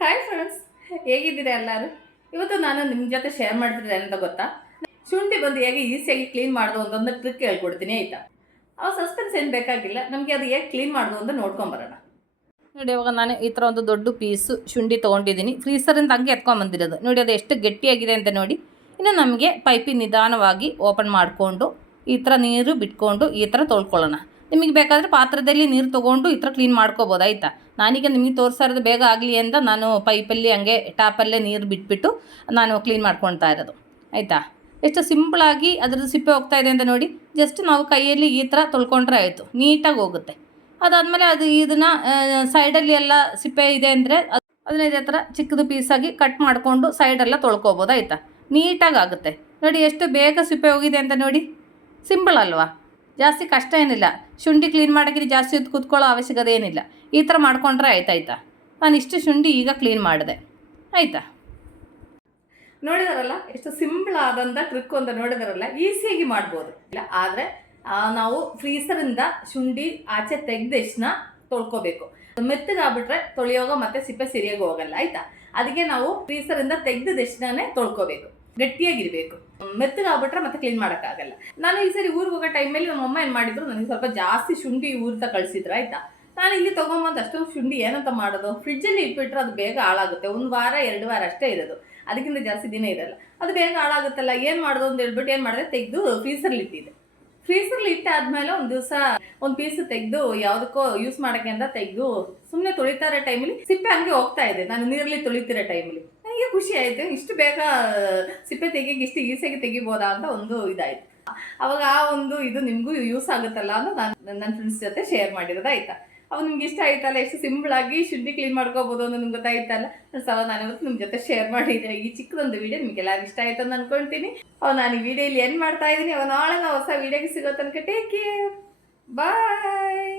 Hi friends, ಹೇಗಿದ್ದೀರಾ ಎಲ್ಲರೂ? ಇವತ್ತು ನಾನು ನಿಮ್ಮ ಜೊತೆ ಶೇರ್ ಮಾಡ್ತಿದ್ದೆ ಅಂತ ಗೊತ್ತಾ, ಶುಂಠಿ ಬಂದು ಹೇಗೆ ಈಸಿಯಾಗಿ ಕ್ಲೀನ್ ಮಾಡೋದು ಅಂತ ಒಂದು ಟ್ರಿಕ್ ಹೇಳ್ಕೊಡ್ತೀನಿ ಆಯಿತಾ. ಆ ಸಸ್ಪೆನ್ಸ್ ಏನು ಬೇಕಾಗಿಲ್ಲ, ನಮಗೆ ಅದು ಹೇಗೆ ಕ್ಲೀನ್ ಮಾಡೋದು ಅಂತ ನೋಡ್ಕೊಂಬರೋಣ. ನೋಡಿ, ಇವಾಗ ನಾನು ಈ ಥರ ಒಂದು ದೊಡ್ಡ ಪೀಸು ಶುಂಠಿ ತೊಗೊಂಡಿದ್ದೀನಿ. ಫ್ರೀಸರಿಂದ ಹಂಗೆ ಎತ್ಕೊಂಬಂದಿರೋದು. ನೋಡಿ ಅದು ಎಷ್ಟು ಗಟ್ಟಿಯಾಗಿದೆ ಅಂತ ನೋಡಿ. ಇನ್ನು ನಮಗೆ ಪೈಪಿನ ನಿಧಾನವಾಗಿ ಓಪನ್ ಮಾಡಿಕೊಂಡು ಈ ಥರ ನೀರು ಬಿಟ್ಕೊಂಡು ಈ ಥರ ತೊಳ್ಕೊಳ್ಳೋಣ. ನಿಮಗೆ ಬೇಕಾದರೆ ಪಾತ್ರದಲ್ಲಿ ನೀರು ತೊಗೊಂಡು ಈ ಥರ ಕ್ಲೀನ್ ಮಾಡ್ಕೋಬೋದು ಆಯಿತಾ. ನಾನೀಗ ನಿಮಗೆ ತೋರಿಸ್ತಾ ಇರೋದು ಬೇಗ ಆಗಲಿ ಅಂತ ನಾನು ಪೈಪಲ್ಲಿ ಹಂಗೆ ಟ್ಯಾಪಲ್ಲೇ ನೀರು ಬಿಟ್ಬಿಟ್ಟು ನಾನು ಕ್ಲೀನ್ ಮಾಡ್ಕೊಳ್ತಾ ಇರೋದು ಆಯಿತಾ. ಎಷ್ಟು ಸಿಂಪಳಾಗಿ ಅದರದ್ದು ಸಿಪ್ಪೆ ಹೋಗ್ತಾ ಇದೆ ಅಂತ ನೋಡಿ. ಜಸ್ಟ್ ನಾವು ಕೈಯಲ್ಲಿ ಈ ಥರ ತೊಳ್ಕೊಂಡ್ರೆ ಆಯಿತು, ನೀಟಾಗಿ ಹೋಗುತ್ತೆ. ಅದಾದಮೇಲೆ ಇದನ್ನು ಸೈಡಲ್ಲಿ ಎಲ್ಲ ಸಿಪ್ಪೆ ಇದೆ ಅಂದರೆ ಅದನ್ನ ಇದೇ ಥರ ಚಿಕ್ಕದು ಪೀಸಾಗಿ ಕಟ್ ಮಾಡಿಕೊಂಡು ಸೈಡೆಲ್ಲ ತೊಳ್ಕೊಬೋದು ಆಯಿತಾ. ನೀಟಾಗಿ ಆಗುತ್ತೆ ನೋಡಿ. ಎಷ್ಟು ಬೇಗ ಸಿಪ್ಪೆ ಹೋಗಿದೆ ಅಂತ ನೋಡಿ. ಸಿಂಪಲ್ ಅಲ್ವಾ, ಜಾಸ್ತಿ ಕಷ್ಟ ಏನಿಲ್ಲ. ಶುಂಠಿ ಕ್ಲೀನ್ ಮಾಡೋಕ್ಕೆ ಜಾಸ್ತಿ ಹೊತ್ತು ಕೂತ್ಕೊಳ್ಳೋ ಅವಶ್ಯಕತೆ ಏನಿಲ್ಲ. ಈ ಥರ ಮಾಡ್ಕೊಂಡ್ರೆ ಆಯ್ತಾಯ್ತಾ. ನಾನು ಇಷ್ಟು ಶುಂಠಿ ಈಗ ಕ್ಲೀನ್ ಮಾಡಿದೆ ಆಯಿತಾ. ನೋಡಿದಾರಲ್ಲ ಎಷ್ಟು ಸಿಂಪಲ್ ಆದಂಥ ಟ್ರಿಕ್ ಅಂತ ನೋಡಿದಾರಲ್ಲ, ಈಸಿಯಾಗಿ ಮಾಡ್ಬೋದು ಇಲ್ಲ. ಆದರೆ ನಾವು ಫ್ರೀಸರಿಂದ ಶುಂಠಿ ಆಚೆ ತೆಗೆದಷ್ಟನ್ನ ತೊಳ್ಕೊಬೇಕು. ಮೆತ್ತಗಾಗ್ಬಿಟ್ರೆ ತೊಳೆಯೋಗ ಮತ್ತೆ ಸಿಪ್ಪೆ ಸರಿಯಾಗಿ ಹೋಗಲ್ಲ ಆಯಿತಾ. ಅದಕ್ಕೆ ನಾವು ಫ್ರೀಸರಿಂದ ತೆಗೆದಷ್ಟನ್ನೇ ತೊಳ್ಕೊಬೇಕು, ಗಟ್ಟಿಯಾಗಿರಬೇಕು. ಮೆತ್ತಗಾಗ್ಬಿಟ್ರೆ ಮತ್ತೆ ಕ್ಲೀನ್ ಮಾಡೋಕ್ಕಾಗಲ್ಲ. ನಾನು ಈ ಸರಿ ಊರಿಗೆ ಹೋಗೋ ಟೈಮಲ್ಲಿ ನಮ್ಮ ಅಮ್ಮ ಏನು ಮಾಡಿದ್ರು, ನನಗೆ ಸ್ವಲ್ಪ ಜಾಸ್ತಿ ಶುಂಠಿ ಊರ್ತಾ ಕಳಿಸಿದ್ರು ಆಯಿತಾ. ನಾನು ಇಲ್ಲಿ ತೊಗೊಂಬಂದು ಅಷ್ಟೊಂದು ಶುಂಠಿ ಏನಂತ ಮಾಡೋದು, ಫ್ರಿಜ್ಜಲ್ಲಿ ಇಟ್ಬಿಟ್ರೆ ಅದು ಬೇಗ ಹಾಳಾಗುತ್ತೆ. 1 ವಾರ 2 ವಾರ ಅಷ್ಟೇ ಇರೋದು, ಅದಕ್ಕಿಂತ ಜಾಸ್ತಿ ದಿನ ಇರಲ್ಲ. ಅದು ಬೇಗ ಹಾಳಾಗುತ್ತಲ್ಲ, ಏನು ಮಾಡೋದು ಅಂತ ಹೇಳ್ಬಿಟ್ಟು ಏನು ಮಾಡಿದೆ, ತೆಗೆದು ಫ್ರೀಸರ್ಲಿ ಇಟ್ಟಿದ್ದೆ. ಫ್ರೀಸರ್ಲಿ ಇಟ್ಟಾದ್ಮೇಲೆ ಒಂದು ದಿವಸ ಒಂದು ಪೀಸು ತೆಗೆದು ಯಾವುದಕ್ಕೋ ಯೂಸ್ ಮಾಡೋಕ್ಕೆ ಅಂತ ತೆಗೆದು ಸುಮ್ಮನೆ ತೊಳಿತಾ ಇರೋ ಟೈಮಲ್ಲಿ ಸಿಪ್ಪೆ ಹಂಗೆ ಹೋಗ್ತಾ ಇದೆ. ನಾನು ನೀರಲ್ಲಿ ತೊಳಿತಿರೋ ಟೈಮಲ್ಲಿ ನನಗೆ ಖುಷಿ ಆಯಿತು, ಇಷ್ಟು ಬೇಗ ಸಿಪ್ಪೆ ತೆಗಿಯೋಕೆ ಇಷ್ಟು ಈಸಿಯಾಗಿ ತೆಗಿಬೋದಾ ಅಂತ ಒಂದು ಇದಾಯಿತು. ಅವಾಗ ಆ ಒಂದು ಇದು ನಿಮಗೂ ಯೂಸ್ ಆಗುತ್ತಲ್ಲ ಅಂತ ನಾನು ನನ್ನ ಫ್ರೆಂಡ್ಸ್ ಜೊತೆ ಶೇರ್ ಮಾಡಿರೋದು ಆಯಿತಾ. ಅವಾಗ ನಿಮ್ಗೆ ಇಷ್ಟ ಆಯ್ತಲ್ಲ, ಎಷ್ಟು ಸಿಂಪಳಾಗಿ ಶುಂಠಿ ಕ್ಲೀನ್ ಮಾಡ್ಕೋಬೋದು ಅಂತ ನಿಮ್ಗೆ ಗೊತ್ತಾಯ್ತಲ್ಲ. ನಾನು ಇವತ್ತು ನಿಮ್ಮ ಜೊತೆ ಶೇರ್ ಮಾಡಿದ್ದೆ ಈ ಚಿಕ್ಕದೊಂದು ವಿಡಿಯೋ. ನಿಮಗೆಲ್ಲರೂ ಇಷ್ಟ ಆಯ್ತು ಅಂತ ಅನ್ಕೊಳ್ತೀನಿ. ನಾನು ಈ ವಿಡಿಯೋಲಿ ಏನು ಮಾಡ್ತಾ ಇದ್ದೀನಿ, ನಾಳೆ ನಾವು ಹೊಸ ವಿಡಿಯೋಗೆ ಸಿಗೋ ತನಕ ಟೇಕ್ ಕೇರ್, ಬಾಯ್.